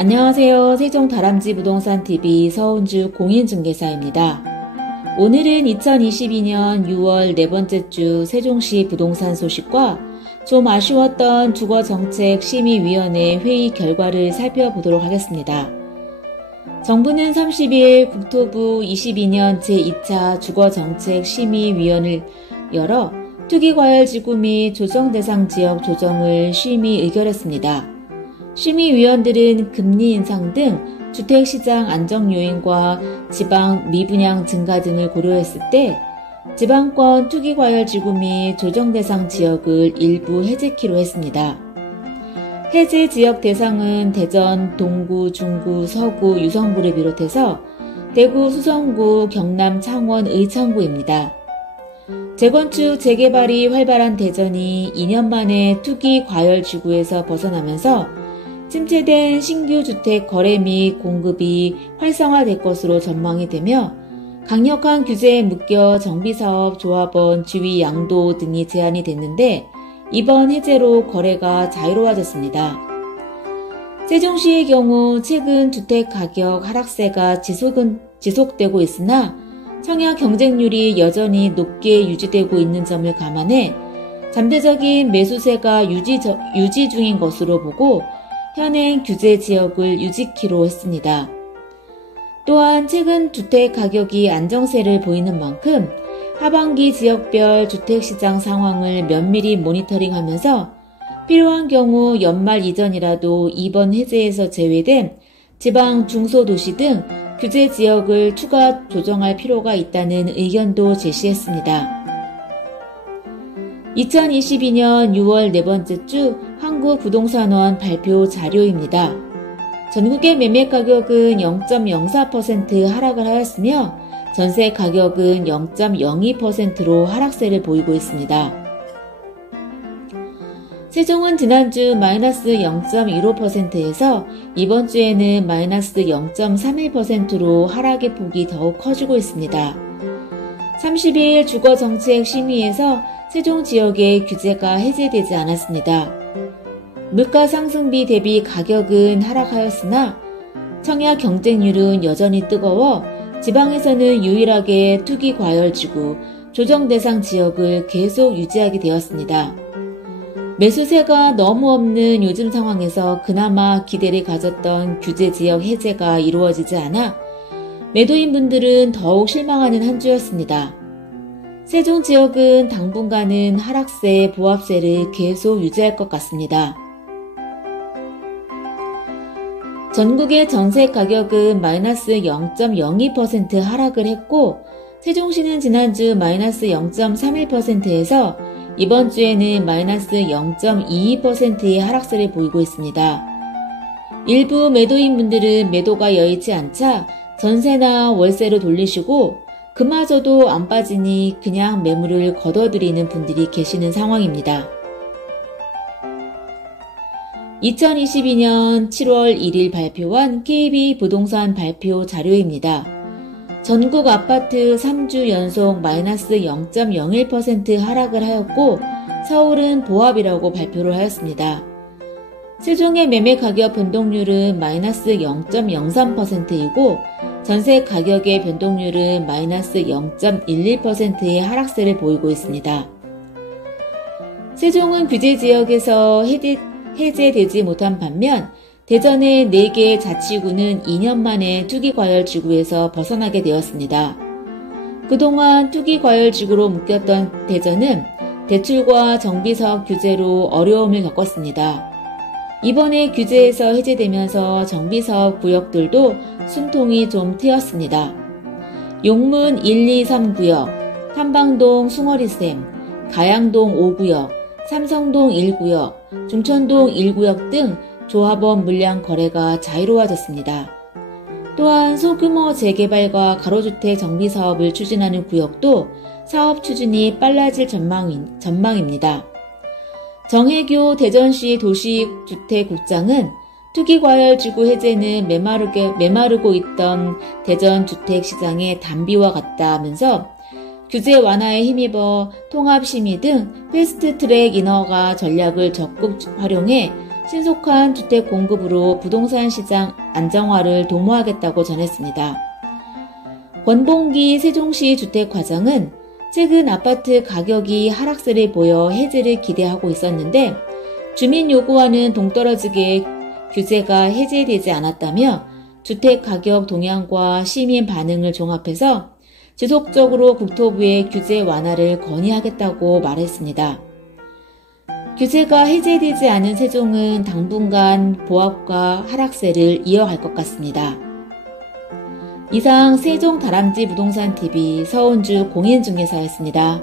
안녕하세요. 세종다람쥐 부동산TV 서은주 공인중개사입니다. 오늘은 2022년 6월 네 번째 주 세종시 부동산 소식과 좀 아쉬웠던 주거정책심의위원회 회의 결과를 살펴보도록 하겠습니다. 정부는 30일 국토부 22년 제2차 주거정책심의위원회를 열어 투기과열지구 및 조정대상 지역 조정을 심의 의결했습니다. 심의위원들은 금리 인상 등 주택시장 안정 요인과 지방 미분양 증가 등을 고려했을 때 지방권 투기과열지구 및 조정대상 지역을 일부 해제키로 했습니다. 해제 지역 대상은 대전, 동구, 중구, 서구, 유성구를 비롯해서 대구, 수성구, 경남, 창원, 의창구입니다. 재건축, 재개발이 활발한 대전이 2년 만에 투기 과열 지구에서 벗어나면서 침체된 신규 주택 거래 및 공급이 활성화될 것으로 전망이 되며 강력한 규제에 묶여 정비사업, 조합원, 지위 양도 등이 제한이 됐는데 이번 해제로 거래가 자유로워졌습니다. 세종시의 경우 최근 주택 가격 하락세가 지속되고 있으나 청약 경쟁률이 여전히 높게 유지되고 있는 점을 감안해 잠재적인 매수세가 유지 중인 것으로 보고 현행 규제 지역을 유지키로 했습니다. 또한 최근 주택 가격이 안정세를 보이는 만큼 하반기 지역별 주택시장 상황을 면밀히 모니터링하면서 필요한 경우 연말 이전이라도 이번 해제에서 제외된 지방 중소도시 등 규제 지역을 추가 조정할 필요가 있다는 의견도 제시했습니다. 2022년 6월 네 번째 주 한국부동산원 발표 자료입니다. 전국의 매매 가격은 0.04% 하락을 하였으며 전세 가격은 0.02%로 하락세를 보이고 있습니다. 세종은 지난주 마이너스 0.15%에서 이번 주에는 마이너스 0.31%로 하락의 폭이 더욱 커지고 있습니다. 30일 주거정책심의에서 세종 지역의 규제가 해제되지 않았습니다. 물가 상승비 대비 가격은 하락하였으나 청약 경쟁률은 여전히 뜨거워 지방에서는 유일하게 투기 과열지구, 조정 대상 지역을 계속 유지하게 되었습니다. 매수세가 너무 없는 요즘 상황에서 그나마 기대를 가졌던 규제 지역 해제가 이루어지지 않아 매도인분들은 더욱 실망하는 한 주였습니다. 세종 지역은 당분간은 하락세, 보합세를 계속 유지할 것 같습니다. 전국의 전세 가격은 마이너스 0.02% 하락을 했고 세종시는 지난주 마이너스 0.31%에서 이번 주에는 마이너스 0.22%의 하락세를 보이고 있습니다. 일부 매도인분들은 매도가 여의치 않자 전세나 월세로 돌리시고 그마저도 안 빠지니 그냥 매물을 걷어들이는 분들이 계시는 상황입니다. 2022년 7월 1일 발표한 KB 부동산 발표 자료입니다. 전국 아파트 3주 연속 마이너스 0.01% 하락을 하였고 서울은 보합이라고 발표를 하였습니다. 세종의 매매 가격 변동률은 마이너스 0.03%이고 전세 가격의 변동률은 마이너스 0.11%의 하락세를 보이고 있습니다. 세종은 규제 지역에서 해제되지 못한 반면 대전의 4개 자치구는 2년 만에 투기과열지구에서 벗어나게 되었습니다. 그동안 투기과열지구로 묶였던 대전은 대출과 정비사업 규제로 어려움을 겪었습니다. 이번에 규제에서 해제되면서 정비사업 구역들도 숨통이 좀 트였습니다. 용문 1, 2, 3구역, 탐방동 숭어리샘, 가양동 5구역, 삼성동 1구역, 중천동 1구역 등 조합원 물량 거래가 자유로워졌습니다. 또한 소규모 재개발과 가로주택 정비사업을 추진하는 구역도 사업 추진이 빨라질 전망입니다. 정혜교 대전시 도시주택국장은 투기과열지구 해제는 메마르고 있던 대전 주택시장의 단비와 같다 하면서 규제 완화에 힘입어 통합심의 등 패스트트랙 인허가 전략을 적극 활용해 신속한 주택 공급으로 부동산 시장 안정화를 도모하겠다고 전했습니다. 권봉기 세종시 주택과장은 최근 아파트 가격이 하락세를 보여 해제를 기대하고 있었는데 주민 요구와는 동떨어지게 규제가 해제되지 않았다며 주택 가격 동향과 시민 반응을 종합해서 지속적으로 국토부에 규제 완화를 건의하겠다고 말했습니다. 규제가 해제되지 않은 세종은 당분간 보합과 하락세를 이어갈 것 같습니다. 이상 세종 다람쥐 부동산 TV 서은주 공인중개사였습니다.